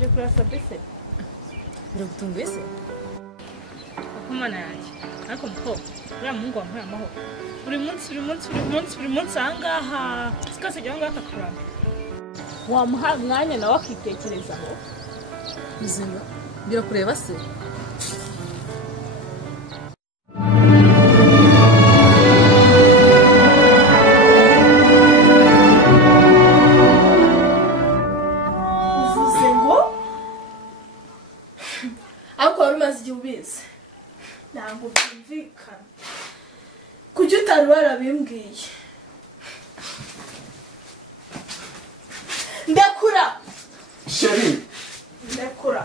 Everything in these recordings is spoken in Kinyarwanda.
Je kurasa bese. Biragutunguye se? Akumana yanjye. Ariko mko, uriya muhungu wampaye amahoro. Buri munsi ahangaha. Sikose jya ngaha akakuramba. Wamuha umwanya nawe akitekerezaho. Muzinga, birakureba se? Ntabwo byumvikana kuki utari warabimbwiye ndekura Sheri ndekura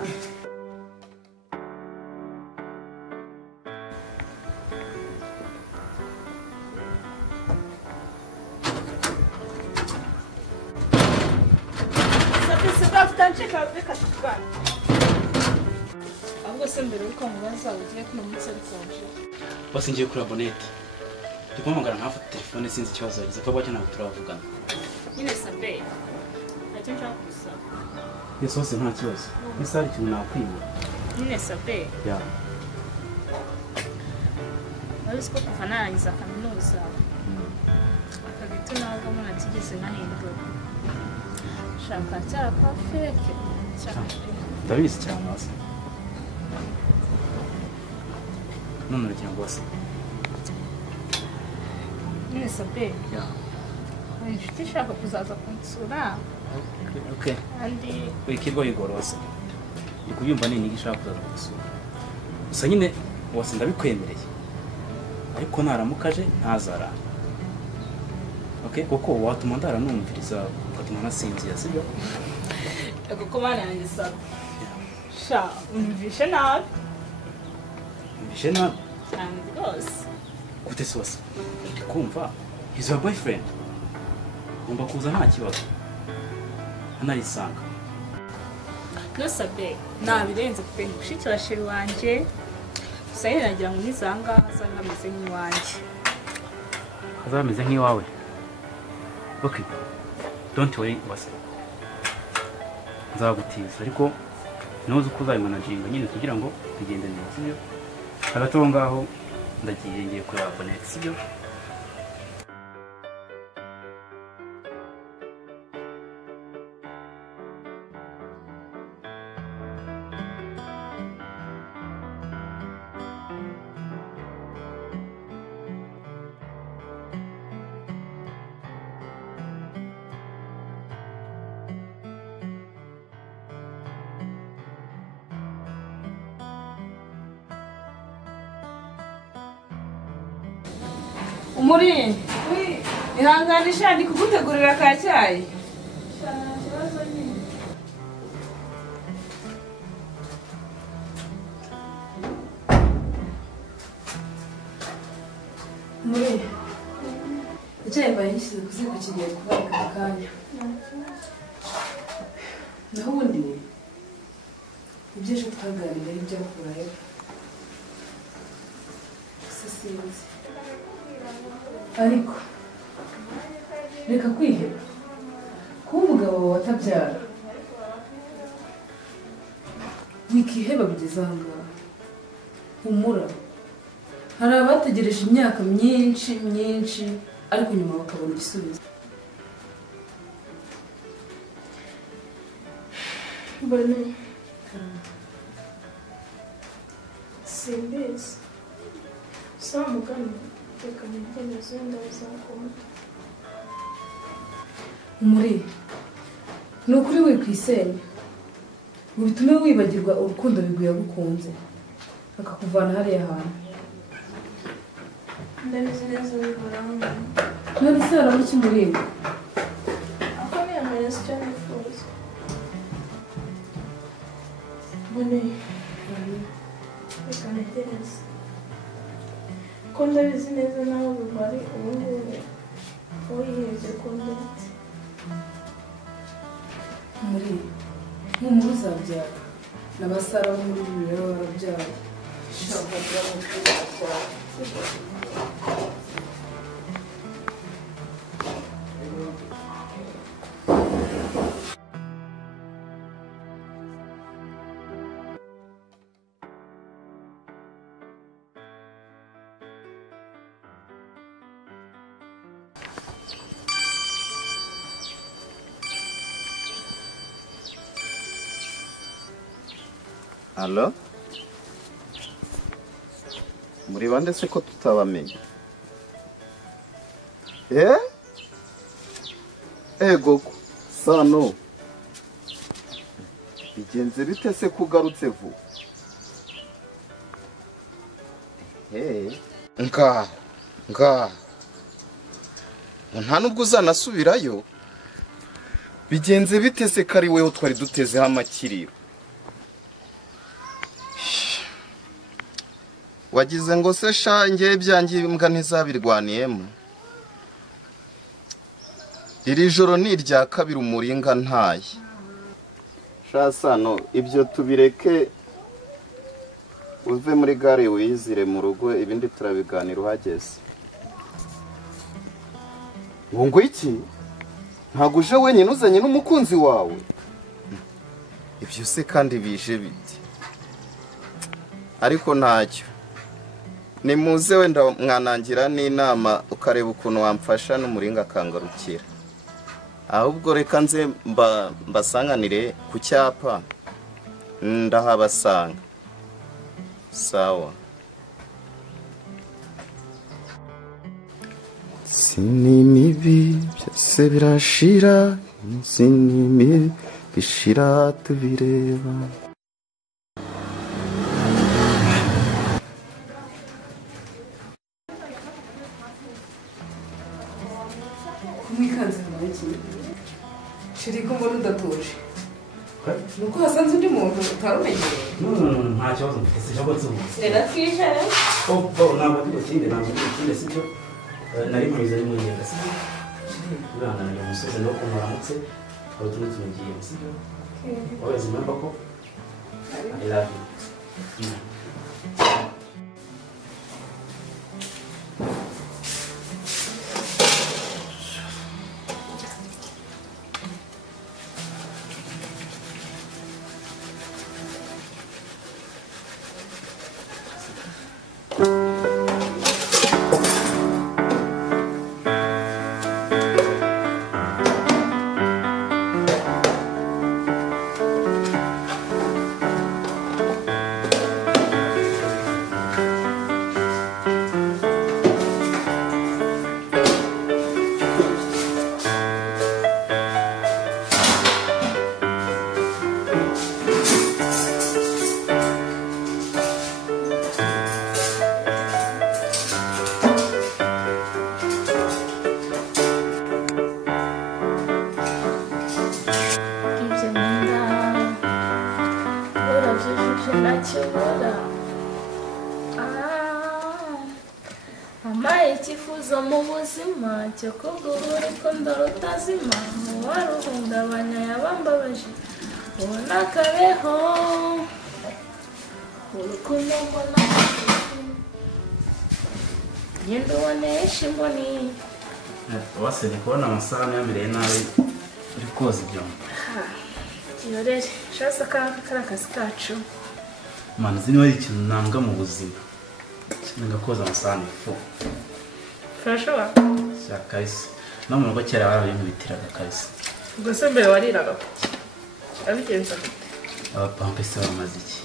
sabise bafite reka tukane ahubwo se mbere yuko mubaza ugiye kuno munsi arikoje basi ngiye kuri abonete ndikumugara nkafata telefone sinzi ikibazo yagize ko bwacyo ntabwo turavugana nyine sabe ntacyo nshaka gusaba yesu hose nta kibazo ese hari ikintu nakwima nyine sabe ya nabizi ko kuva narangiza kaminuza akagito ntabwo natigeze nahindura shaka cyara kwa feke ndabizi cyane hasi none uragira ngo wase nyine sabe ya hari inshuti ishaka kuzaza kunsura okay kandi wikirwa yigoro wase ndi kubyumva nini gishaka kuzaza kunsura gusa nyine wase ndabikwemereye ariko naramukaje ntazara okay kuko watuma ndaranumviriza ugatuma nasinzira sibyo kuko bana yanjye sabe sha umvishe nabi mbishe nabi cyane rwose gute se wase ndi kumva he's your boyfriend ngomba kuza nta kibazo anarisanga no sabe nabirenze pe mushiki wa sheri wanje gusa yari nagira ngo nizanga azanga ameze nk'iwanjye azameze nk'iwawe okay don't worry wase nzagutiza ariko ntuzi uko uzabimanaginga nyine kugira ngo bigende neza sibyo hagati aho ngaho ndagiye ngiye kureba abonete sibyo Umuri, ihanganisha ndi kugutegurira ka cyayi. Umuri, icyayi mbaye nshyize ku ziko kigiye kubarika akanya. Naho ubundi ibyo ejo twaganiriye byakurayo. Sinzi. Ariko reka kwiheba kuba umugabo wawe atabyara wikiheba bigeze aha ngaha humura hari abategereje imyaka myinshi ariko nyuma bakabona igisubizo mbone simbizi samugana reka ntegereze ndazakunda umuri ni ukuri wikwisenya ngo bitume wibagirwa urukundo biguye gukunze akakuvana hariya hantu ndabizi neza bihoraho none se haramo ikimurinda ako niyamenya si cyo nifuza mbone reka ntegereze ko ndabizi neza nawe bihari ubu ngubu wihebye ko ndetse muri nk'umuntu uzabyara n'abasara bo muri bibiri baba barabyaye ushobora kugira ngo tuzabyara Alo? Muri bande se ko tutabamenye? Ego Sano. Bigenze bite se kugarutse vuba? Nta nubwo uzanasubirayo. Bigenze bite se kari weho twari dutezeho amakiriro? Wagize ngo se shange byangiye imbwa ntizabirwaniyemo. Iri joro ni irya kabiri umuringa ntaye. Sano ibyo tubireke uve muri gare wizire mu rugo ibindi turabiganira uhageze. Ngo iki? Ntago uje wenyine uzanye n'umukunzi wawe? Ibyo se kandi bije biti? Ariko ntacyo. Nimuze wenda mwanangira n'inama ukareba ukuntu wamfasha n'umuringa akangarukira. Ahubwo reka nze mbasanganire ku cyapa ndahabasanga. Sawa. Sinimibi byose birashira, sinimibi bishira tubireba. Kumwikanze n'iki? Shiri ko mbona udatuje. Nuko hasanze undi muntu utarumenyereye. Nta kibazo mfite cyangwa se rero twicara ntabwo ndi sibyo nari mwiza ari mwiyenga sibyo uranganira umusozi no kumuramutse twari tumugiye sibyo always remember ko I love you. icyifuzo mu buzima cyo kuguhura ikondo rutazima waruhungabanya yabambabaje ubona akabeho urukundo mbona genda ubonesha imboni wasabye kubona amasahani yamereye nabi uri koza ibyombo kiyorere shasa kari akazi kacu mani uzi niba ari ikintu nanga mu buzima nanga koza amasahani fu Frashwa? Shakayise. No mu rugo kera barabinkubitiraga kayise. Ubwo se mbere wariraga kuki? Abigenza gute? Abapampe se bamaze iki?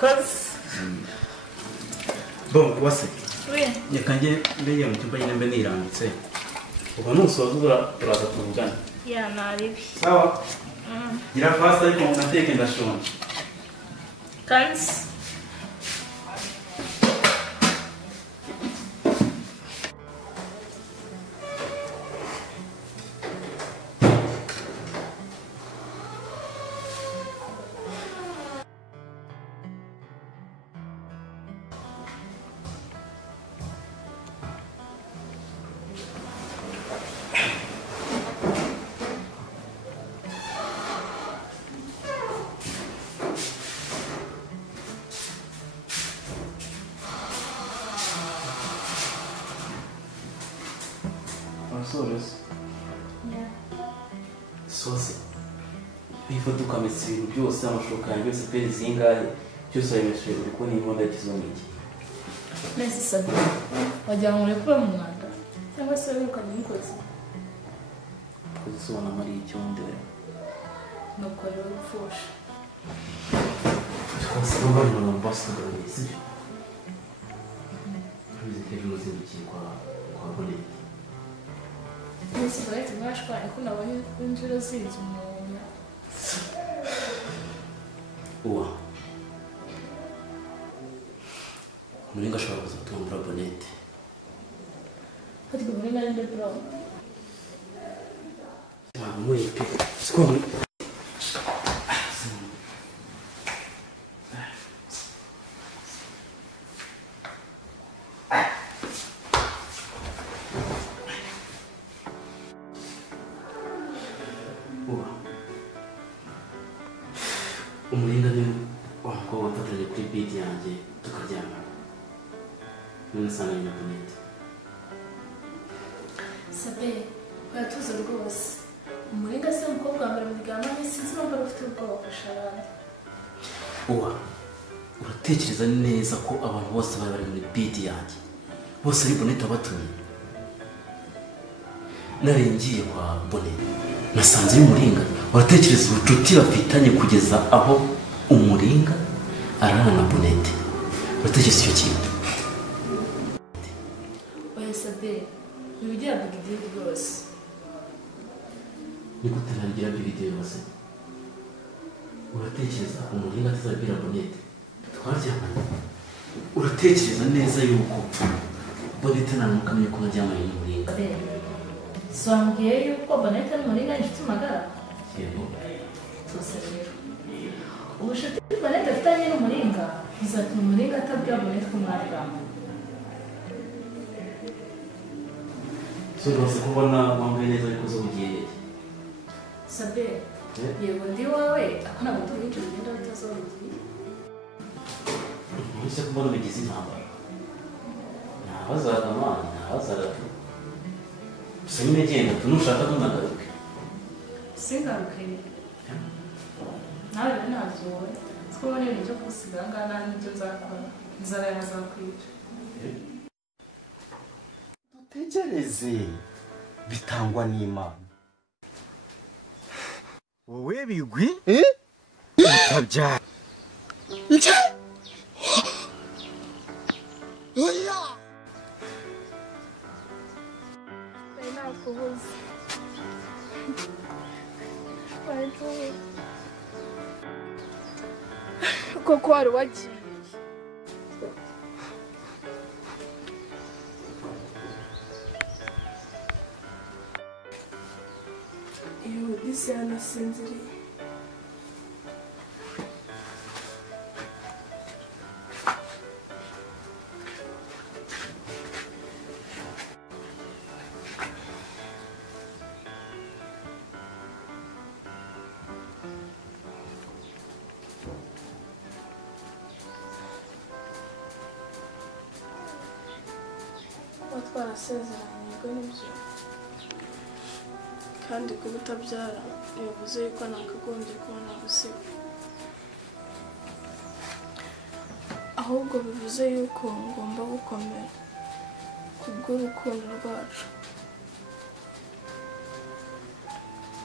Koze. Bon, wase. Oui. Nyeka mbeye mu cyumba nyine mbe nirambitse. Ubwo nusoza turaza tuvugana. Ya naribi. Sawa. Gira fast ariko nateke ndashonje. Kansi. Sose. Biva dukametse ibintu byose amashoka byose pe zingahe byose ayimeshe uri ko n'imponda kizoniki. Nese sabi. Wajya mu rekura mu mwanda. Cyangwa se wiruka mu mukozi. Kuzibona muri icyo ndere. Nuko rero upfusha. twose n'abandi bantu bose tuganiriye sibyo tubizi ko ejo muzindukiye kwa bonete Ese bonete mwashwanye ko nabonye injira zinze umuntu uwa Muringa ashobora kuza tumbura bonete Hadi bugün ben de bro. Muy bien. Scusa. Umuringa ni wako wafatanye kuri beat yanjye tukaryama. None sana ni bonete. Sabe, uratuze rwose. Umuringa se umukobwa wa mbere mu biganiro sinzi numva ufite ubwoba kurusha abandi. Uwa uratekereza neza ko abantu bose bari muri beat yanjye bose ari bonete abatumye narengiye kwa bonete nasanze y'umuringa uratekereza ubucuti bafitanye kugeza aho umuringa arana na bonete uratekereza icyo kintu Oya Sabe, ibigira bigidi rwose. ni gute nagira video bose uratekereza umuringa atazabwira bonete twaryamanye uratekereza neza yuko bonete ntamukamye ko najyamanye n'umuringa Swambwiye yuko bonete n'umuringa inshuti magara. yego Tuze rero. Ubushuti bonete afitanye n'umuringa bizatuma umuringa atabwira bonete ko mwaryamanye. rwose kubona wambaye neza ariko zo ugiye Sabe, yego ndi wowe ako ntabwo tubica urugendo rutazorogiye. Ese kubona bigize intambara ntabazaga amani ntabazaga gusa nyine genda tunushaka ntunagaruke Singaruke nawe rero ntabyo wowe siko ubona ibintu byo kugusiga aha ngaha nta n'ibyo nzakora inzara yazakwica. dutegereze bitangwa n'Imana wowe bigwi utabyara nakubuze koko wari wagiye iyo disi yanasinziriye twarasezeranye ubwo nibyo kandi kuba utabyara ntibivuze yuko nakagombye kuba nagusiga ahubwo bivuze yuko ngomba gukomera kubw'urukundo rwacu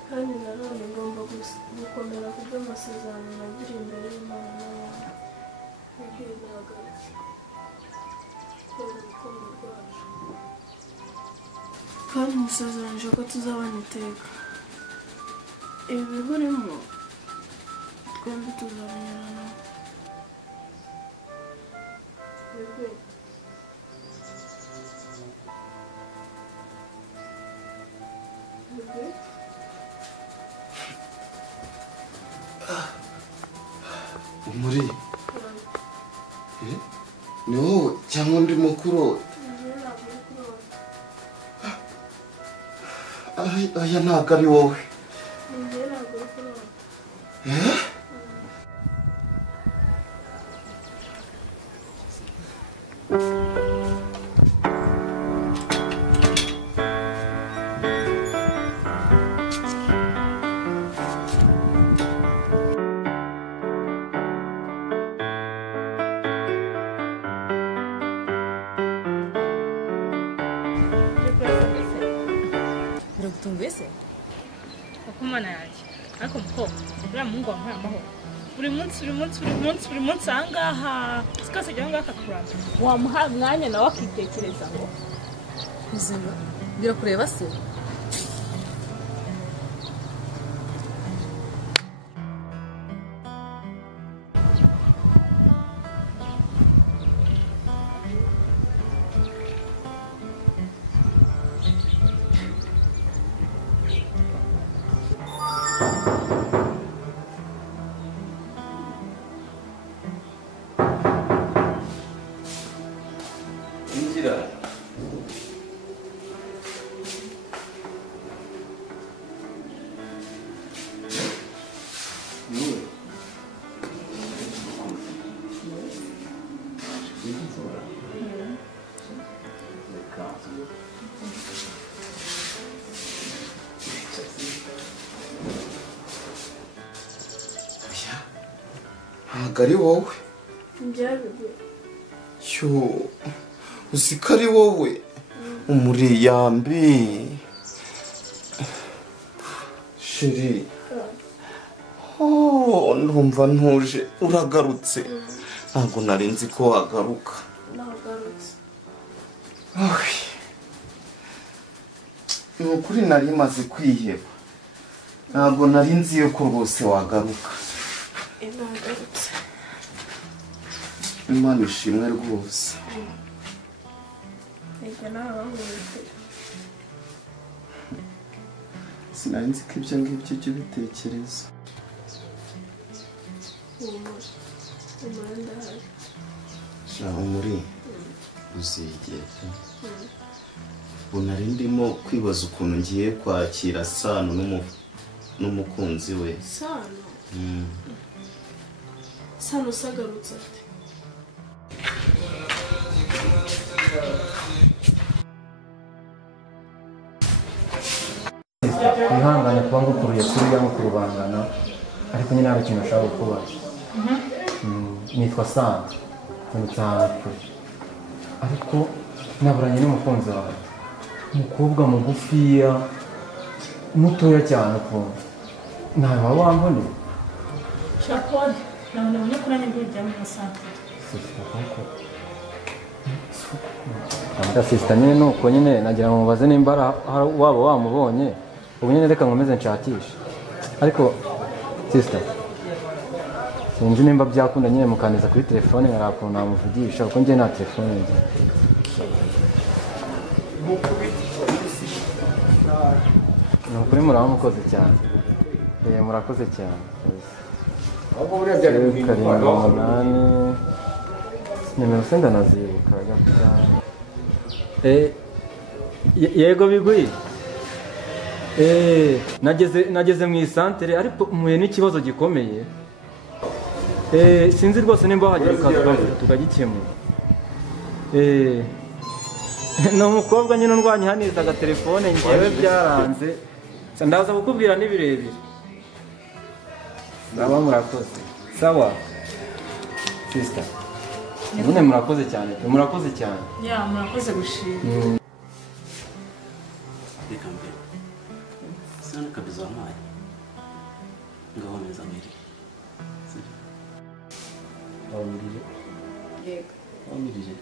kandi nanone ngomba gukomera kubw'amasezerano nagiriye imbere y'Imana n'abantu nabwiye guhagarika kubera urukundo rwacu kandi musezeranyije ko tuzabana iteka ibi bihurimo twembi tuzabinyuranaho muri ni wowe cyangwa undi mukuru aya ntabwo ari wowe Biragutunguye se? Uko mana yanjye ariko mukobwa uriya muhungu wampaye amahoro buri munsi ahangaha sikose ajya ahangaha akakuramba wamuha umwanya nawe akitekereza ngo ubuzima birakureba se ntabwo ari wowe cyo uzi ko ari wowe umuriyambi sheri ndumva ntuje uragarutse ntabwo nari nzi ko wagaruka ni ukuri nari maze kwiheba ntabwo nari nzi yuko rwose wagaruka Imana ishimwe rwose sinari nzi ko ibyo ngibyo ujya ubitekereza shaho muri uzigiye ubu nari ndimo kwibaza ukuntu ngiye kwakira Sano n'umukunzi we Sano usagarutse ati ihangane kuba ngukuruye kuriya nko kurubangana ariko nyine hari ikintu ashaka kukubaza nitwa Sano nturutse ahantu kure ariko naburanye n'umukunzi wawe umukobwa mugufiya mutoya cyane ukuntu nawe waba wamboneye shakode nabonye ko nanjye ngiye mu santere sisita nyine nuko nyine nagira ngo mubaze nimba waba wamubonye ubu nyine reka nkomeze nshakishe ariko sisita sinzi nimba byakunda nyine mukaniza kuri telefone hari ukuntu namuvugisha kuko njye nta telefone ngira ni ukuri muraba mukoze cyane murakoze cyane karindwi umunani nimero se ndanazibuka gatanu yego bigwi nageze mu isantere ariko mpuye n'ikibazo gikomeye sinzi rwose nimba wahagira ukaza tukagikemura ni umukobwa nyine undwanya haniza agatelefone ngewe byaranze ndaza kukubwira n'ibirebire ndaba murakoze sawa sisita nyine murakoze cyane murakoze cyane murakoze gushima reka mbere Sano kabisa wampaye ngaho neza mbere wamirije yego wamirije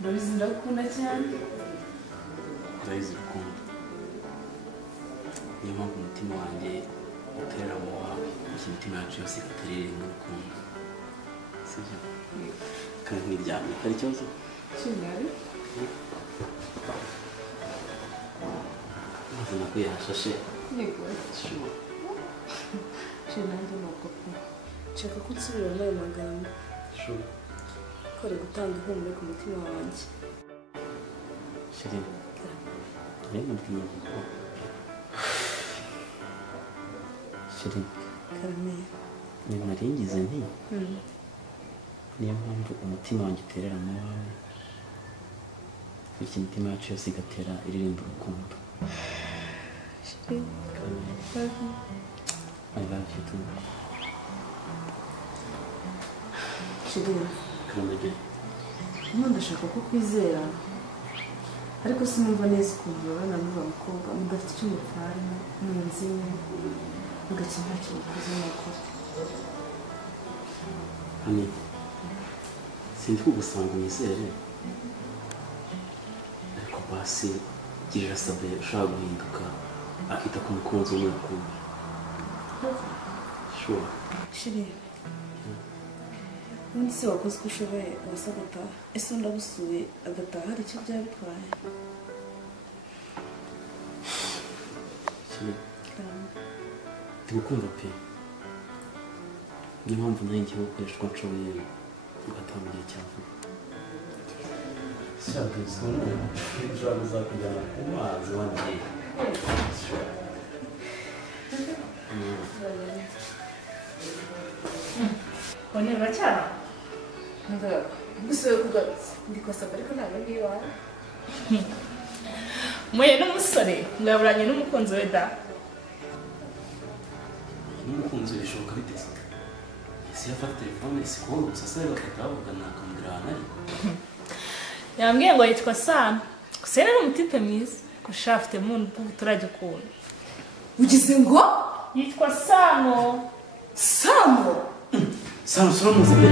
ndabizi ndakunda cyane ndabizi urukundo niyo mpamvu umutima wanjye uterera mu wawe iki mitima yacu yose igaterera mu rukundo sibyo kandi ntiryamye hari ikibazo kinari maze nako yashashe yego nanjye nuko pe nshaka ko unsubira n'ayo magambo kore gutanga ihumure ku mutima wanjye sheri rero mbwiye ko sheri karame niba naringize nti niyo mpamvu umutima wanjye uterera mu wawe bityo imitima yacu yose igatera iririmba urukundo sheri I love you too. sheri Karamege. ndashaka ko kwizera ariko sinumva neza ukuntu urabona n'uriya mukobwa mudafite icyo mupfana munzi mugakina nta kintu mukoze n'ukuri hani sindi kugusanga unyizere ariko basi girira sabe ushaka guhinduka akita ku mukunzi w'umukuru sure shiri undi se wakoze uko ushoboye wasa agataha ese undi agusuye agataha hari icyo byabitwaye ndigukumva pe niyo mpamvu nayo ngiye gukoresha uko nshoboye ugataha mu gihe cya vuba ushobora kuzakujyana ku mazi wangiye bone baracyara gusa kugarutse ndikosaba ariko ntabwo ndi iwawe muye n'umusore ngo yaburanye n'umukunzi we da n'umukunzi bishoboka biteze ese yafata telefone sikoro gusa se bagahita bavugana akamubwira ahantu ari yambwiye ngo yitwa Sana gusa yari umutipe mwiza ko shafite mu buturage ukuntu ugize ngo yitwa Sano Samo Sano sura muzi pe